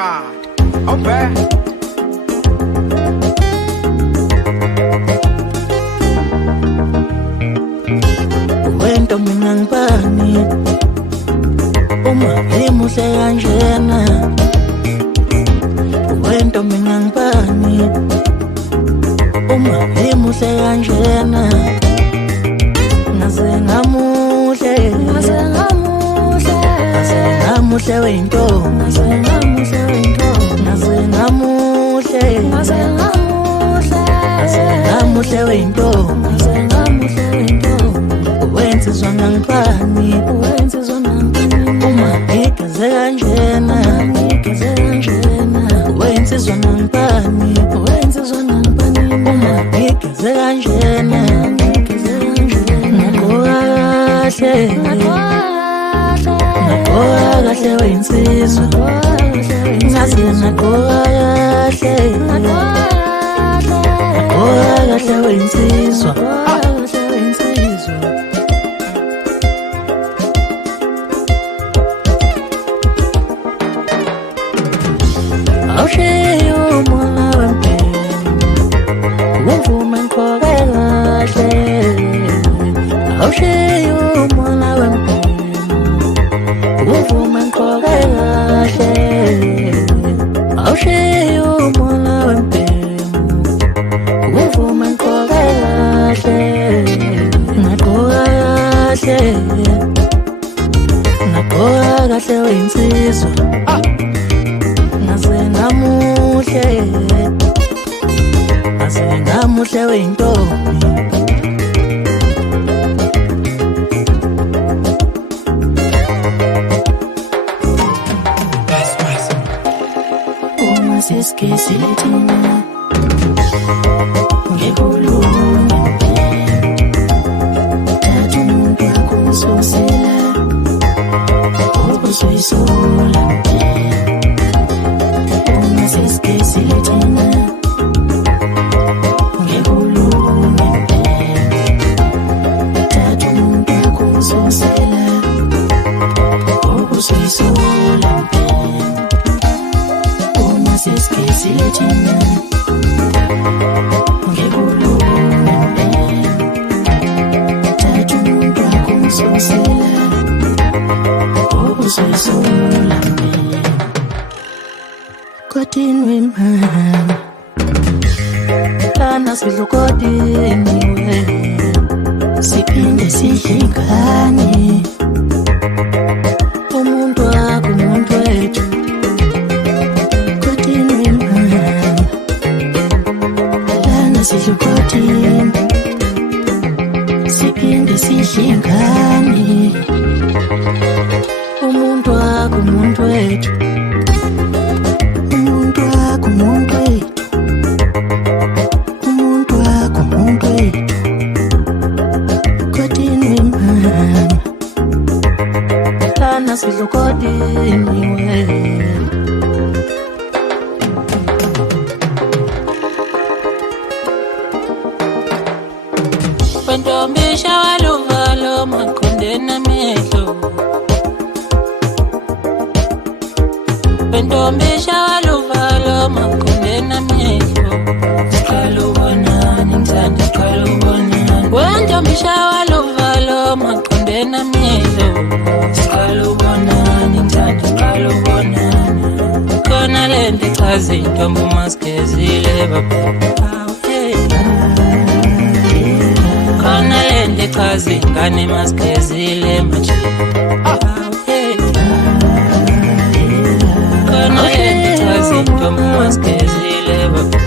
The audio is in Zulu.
child. Oh, bad. Wento mina ngibani uma ngimuhle kanjena. Wento mina ngibani uma ngimuhle kanjena. Ngaze ngamuhle wento. Ngaze ngamuhle wento. Wenzizwa ngangibani uma ngigeze kanjena. Wenzizwa ngangibani uma ngigeze kanjena. Ngagqoka kahle wensizwa. Ngaze ngagqoka kahle wensizwa. Awushiye umoya wempela, uvuma ngigqoke kahle. Awushiye umoya wempela, uvuma ngigqoke kahle. Awushiye umoya wempela, uvuma ngigqoke kahle. Ngagqoka kahle wensizwa. Ngaze ngamuhle wentombi. Uma sesigezile thina ngekhuluma, thatha umuntu wakho umusosela ubuzoyisola. Uma sesigezile thina ngekhuluma, thatha umuntu wakho umusosela ubuzoyisola. Uma sesigezile thina ngekhuluma, thatha umuntu wakho umusosela ubuzoyisola. Kodini wemama lana sidlo kodini we, siphinde sidle ingane. Umuntu wakho umuntu wethu. Kodini wemama lana sidlo kodini, siphinde sidle ingane. Umuntu wakho umuntu wethu. Umuntu wakho umuntu wethu. Umuntu wakho umuntu wethu. Kodini wemama lana sidlo kodini we. Wentombi shawala uvalo maqondeni amehlo. Wentombi shawala uvalo maqondeni amehlo. Siqala ubonani ngithanda siqala ubonani. Wentombi shawala uvalo maqondeni amehlo. Siqala ubonani ngithanda siqala ubonani. Khona lento echaza intombi umasigezile baba. Khona lento echaza ingane masigezile manje. Khona lento echaza intombi masigezile baba.